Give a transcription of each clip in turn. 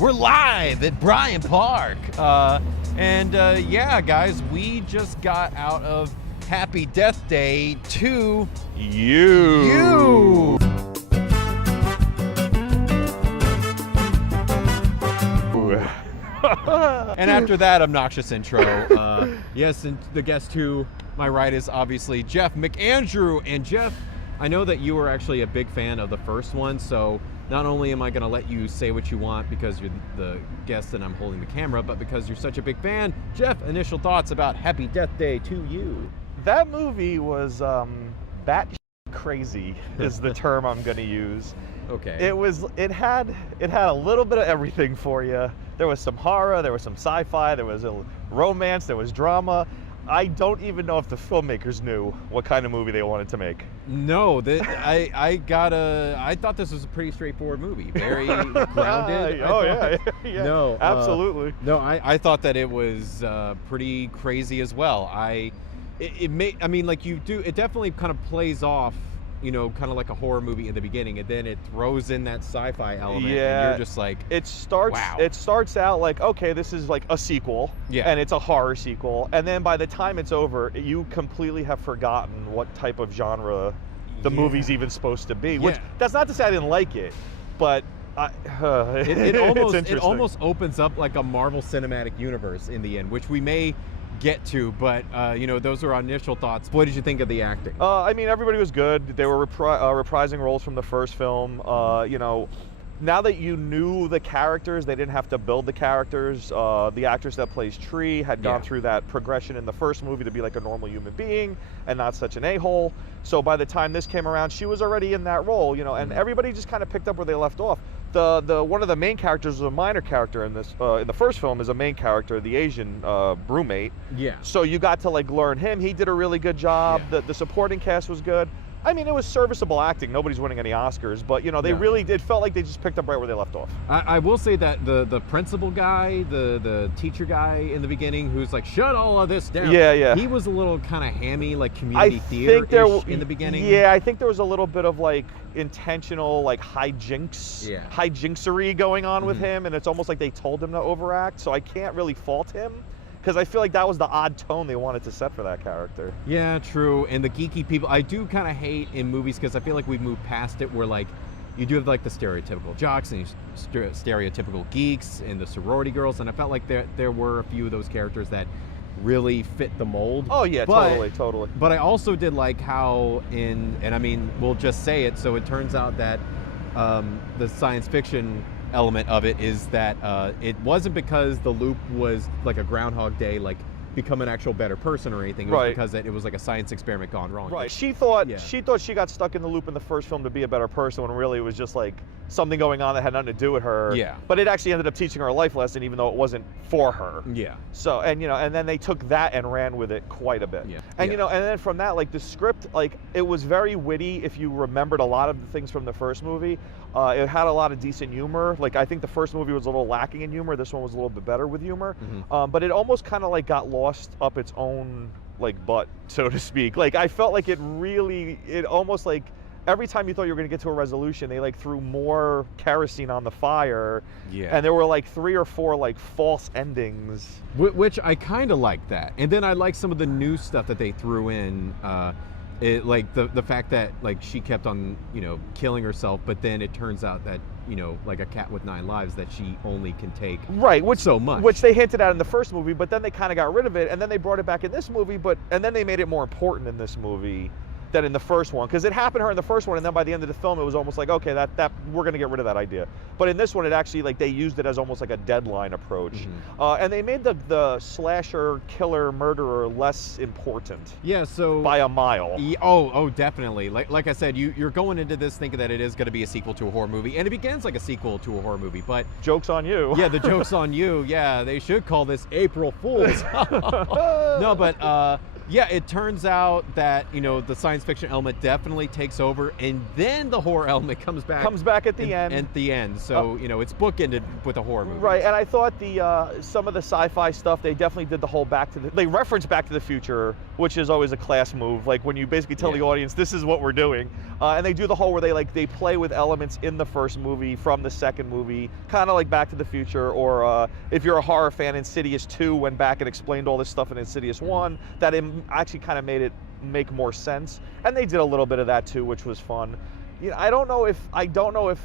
We're live at Bryant Park. Yeah, guys, we just got out of Happy Death Day to you. And after that obnoxious intro, yes, and the guest to my right is obviously Jeff McAndrew. And Jeff, I know that you were actually a big fan of the first one, so not only am I going to let you say what you want because you're the guest and I'm holding the camera, but because you're such a big fan, Jeff, initial thoughts about Happy Death Day to you. That movie was bat crazy is the term I'm going to use. Okay. It had a little bit of everything for you. There was some horror, there was some sci-fi, there was a romance, there was drama. I don't even know if the filmmakers knew what kind of movie they wanted to make. No, I thought this was a pretty straightforward movie, very grounded. Yeah. No, absolutely. I thought that it was pretty crazy as well. It definitely kind of plays off, you know, kind of like a horror movie in the beginning, and then it throws in that sci-fi element, and you're just like, it starts out like, okay, this is like a sequel, and it's a horror sequel, and then by the time it's over, you completely have forgotten what type of genre the movie's even supposed to be. Which, that's not to say I didn't like it, but it almost opens up like a Marvel Cinematic Universe in the end, which we may get to, but those are our initial thoughts. What did you think of the acting? I mean, everybody was good. They were reprising roles from the first film. Now that you knew the characters, they didn't have to build the characters. The actress that plays Tree had gone through that progression in the first movie to be like a normal human being and not such an a-hole. So by the time this came around, she was already in that role, and everybody just kind of picked up where they left off. The one of the main characters was a minor character in this. In the first film, is a main character, the Asian roommate. Yeah. So you got to like learn him. He did a really good job. Yeah. The supporting cast was good. I mean, it was serviceable acting. Nobody's winning any Oscars, but they really did. Felt like they just picked up right where they left off. I will say that the principal guy, the teacher guy in the beginning, who's like, shut all of this down. Yeah. He was a little kind of hammy, like community theater-ish in the beginning. Yeah, I think there was a little bit of like intentional like hijinxery going on with him, and it's almost like they told him to overact. So I can't really fault him, because I feel like that was the odd tone they wanted to set for that character. Yeah, true. And the geeky people, I do kind of hate in movies, because I feel like we've moved past it, where like you do have like the stereotypical jocks and stereotypical geeks and the sorority girls, and I felt like there were a few of those characters that really fit the mold. Oh yeah, totally. But I also did like how and I mean, we'll just say it, so it turns out that the science fiction element of it is that it wasn't because the loop was like a Groundhog Day, like become an actual better person or anything. It was because it was like a science experiment gone wrong. Right. She thought she got stuck in the loop in the first film to be a better person, when really it was just like something going on that had nothing to do with her. Yeah. But it actually ended up teaching her a life lesson, even though it wasn't for her. Yeah. So and then they took that and ran with it quite a bit. Yeah. And and then from that, like the script, like it was very witty if you remembered a lot of the things from the first movie. It had a lot of decent humor. Like I think the first movie was a little lacking in humor. This one was a little bit better with humor. But it almost kind of like got lost up its own like butt, so to speak. Like I felt like it almost like every time you thought you were going to get to a resolution, they like threw more kerosene on the fire. Yeah. And there were like 3 or 4 like false endings. Which I kind of liked that. And then I like some of the new stuff that they threw in. Like the fact that like she kept on killing herself, but then it turns out that like a cat with 9 lives, that she only can take so much, which they hinted at in the first movie, but then they kind of got rid of it, and then they brought it back in this movie, and then they made it more important in this movie than in the first one, because it happened to her in the first one, and then by the end of the film it was almost like, okay, that we're going to get rid of that idea. But in this one, it actually, like, they used it as almost like a deadline approach. And they made the slasher killer murderer less important. Yeah, so by a mile. Oh, definitely. Like I said, you're going into this thinking that it is going to be a sequel to a horror movie, and it begins like a sequel to a horror movie, but joke's on you. Yeah, the joke's on you. Yeah, they should call this April Fools. No, but Yeah, it turns out that, you know, the science fiction element definitely takes over, and then the horror element comes back. Comes back at the end. At the end, so, you know, it's bookended with a horror movie. Right, and I thought some of the sci-fi stuff, they definitely did the whole they reference Back to the Future, which is always a class move, like when you basically tell the audience, this is what we're doing. And they do the whole where they play with elements in the first movie from the second movie, kind of like Back to the Future, or if you're a horror fan, Insidious 2 went back and explained all this stuff in Insidious 1, that actually kind of made it make more sense, and they did a little bit of that too, which was fun. You know, I don't know if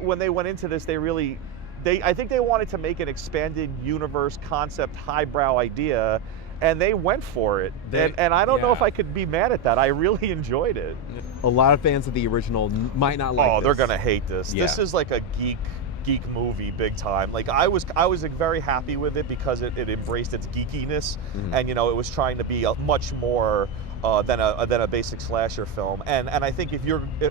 when they went into this, I think they wanted to make an expanded universe concept, highbrow idea, and they went for it. And I don't know if I could be mad at that. I really enjoyed it. A lot of fans of the original might not like this. Oh, they're gonna hate this. Yeah. This is like a geek movie big time. Like I was like, very happy with it because it embraced its geekiness, and you know, it was trying to be much more than a basic slasher film. And I think if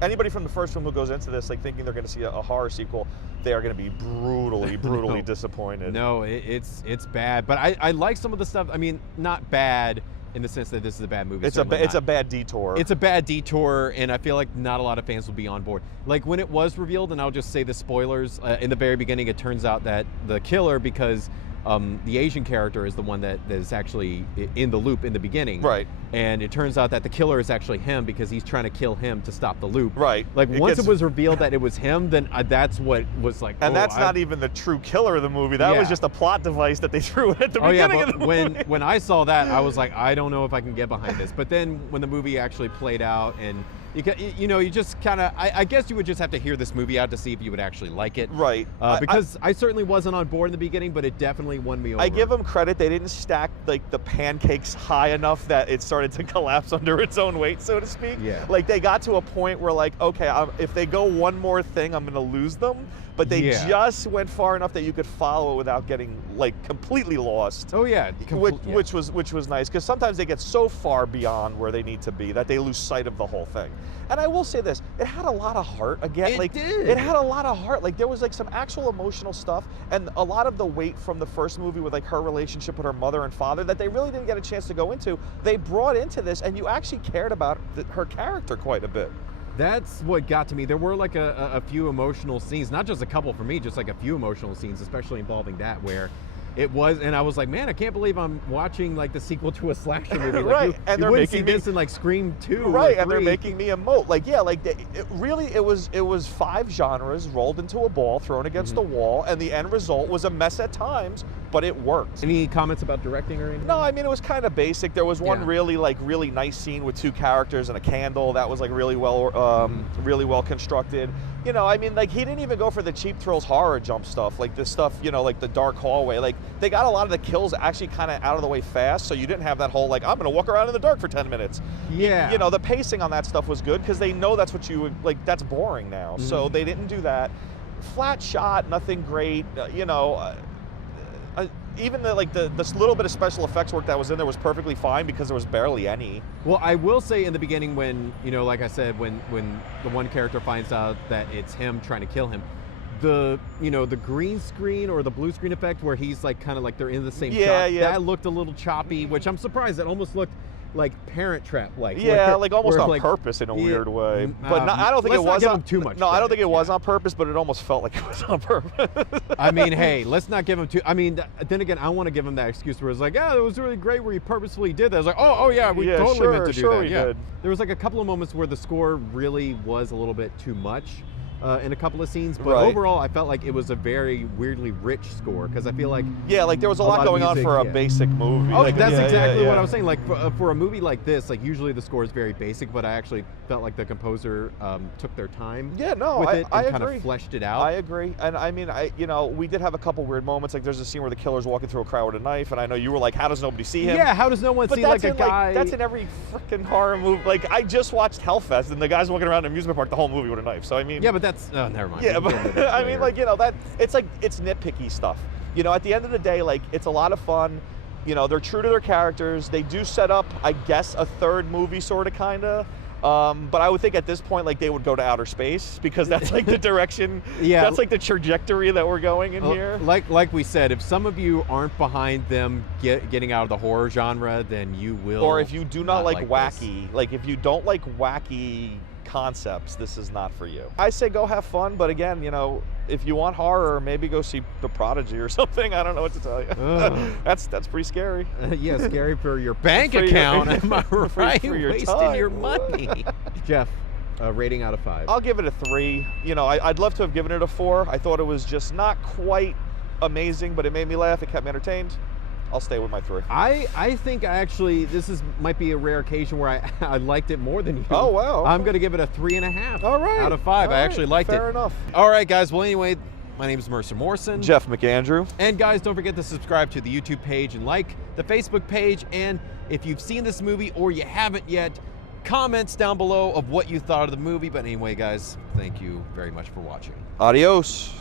anybody from the first film who goes into this like thinking they're going to see a horror sequel, they are going to be brutally disappointed. No, it's bad. But I like some of the stuff. I mean, not bad in the sense that this is a bad movie. It's a bad detour. It's a bad detour, and I feel like not a lot of fans will be on board. Like when it was revealed, and I'll just say the spoilers, in the very beginning, it turns out that the killer, because the Asian character is the one that is actually in the loop in the beginning. Right. And it turns out that the killer is actually him because he's trying to kill him to stop the loop. Right. Like once it was revealed that it was him, then that's what was like. And that's not even the true killer of the movie. That was just a plot device that they threw at the beginning of the movie. When I saw that, I was like, I don't know if I can get behind this. But then when the movie actually played out, and you just kind of, I guess you would just have to hear this movie out to see if you would actually like it. Right. Because I certainly wasn't on board in the beginning, but it definitely won me over. I give them credit. They didn't stack like the pancakes high enough that it started to collapse under its own weight, so to speak. Yeah. Like they got to a point where like, okay, if they go one more thing, I'm going to lose them. But they just went far enough that you could follow it without getting like completely lost. Oh yeah, which was nice, because sometimes they get so far beyond where they need to be that they lose sight of the whole thing. And I will say this, it had a lot of heart. Again, it had a lot of heart. Like there was like some actual emotional stuff, and a lot of the weight from the first movie with like her relationship with her mother and father that they really didn't get a chance to go into, they brought into this, and you actually cared about her character quite a bit. That's what got to me. There were like a few emotional scenes, not just a couple for me, just like a few emotional scenes, especially involving that, where it was, and I was like, man, I can't believe I'm watching like the sequel to a slasher movie. Like, right, and they're making this in like Scream 2. Right, or and they're making me emote. Like, yeah, like it was 5 genres rolled into a ball, thrown against the wall, and the end result was a mess at times, but it worked. Any comments about directing or anything? No, I mean, it was kind of basic. There was one really nice scene with 2 characters and a candle that was like really well constructed. You know, I mean, like he didn't even go for the cheap thrills horror jump stuff, like this stuff, you know, like the dark hallway. Like they got a lot of the kills actually kind of out of the way fast, so you didn't have that whole like, I'm gonna walk around in the dark for 10 minutes. Yeah. You know, the pacing on that stuff was good because they know that's what you would, like, that's boring now. So they didn't do that. Flat shot, nothing great, you know. Even the little bit of special effects work that was in there was perfectly fine because there was barely any. Well, I will say in the beginning when, you know, like I said, when the one character finds out that it's him trying to kill him, the green screen or the blue screen effect where he's like kind of like they're in the same shot, that looked a little choppy, which I'm surprised. That almost looked like Parent Trap, like like almost on purpose in a weird way. But I don't think it was on too much. No, I don't think it was on purpose, but it almost felt like it was on purpose. I mean, hey, let's not give him too. I mean, then again, I want to give him that excuse where it's like, yeah, it was really great where he purposefully did that. I was like, oh yeah, we totally meant to do that. Yeah, there was like a couple of moments where the score really was a little bit too much. In a couple of scenes, but overall I felt like it was a very weirdly rich score because I feel like like there was a lot going on for a basic movie. Oh, that's exactly what I was saying. Like for a movie like this, like usually the score is very basic, but I actually felt like the composer took their time. Yeah, no, with it and I kind agree. of fleshed it out. I agree, and I mean, we did have a couple weird moments. Like there's a scene where the killer's walking through a crowd with a knife, and I know you were like, how does nobody see him? Yeah, how does no one see like a guy? That's in every freaking horror movie. Like I just watched Hellfest, and the guy's walking around an amusement park the whole movie with a knife. So I mean, yeah, but that's never mind. Yeah, but I mean, like, you know, that it's nitpicky stuff. You know, at the end of the day, like, it's a lot of fun. You know, they're true to their characters. They do set up, I guess, a third movie, sort of, kind of. But I would think at this point, like, they would go to outer space because that's like the direction. Yeah, that's like the trajectory that we're going in here. Like we said, if some of you aren't behind them getting out of the horror genre, then you will. Or if you do not like wacky, this. like if you don't like wacky concepts, this is not for you. I say go have fun, but again, you know, if you want horror, maybe go see The Prodigy or something. I don't know what to tell you. That's pretty scary. Yeah, scary for your bank account. Am I right? For your wasting time. your money. Jeff, rating out of 5. I'll give it a 3. You know, I'd love to have given it a 4. I thought it was just not quite amazing, but it made me laugh. It kept me entertained. I'll stay with my 3. I think actually might be a rare occasion where I liked it more than you. Oh, wow. I'm going to give it a 3.5 All right. out of 5. All I actually liked it. Fair enough. All right, guys. Well, anyway, my name is Mercer Morrison. Jeff McAndrew. And guys, don't forget to subscribe to the YouTube page and like the Facebook page. And if you've seen this movie or you haven't yet, comments down below of what you thought of the movie. But anyway, guys, thank you very much for watching. Adios.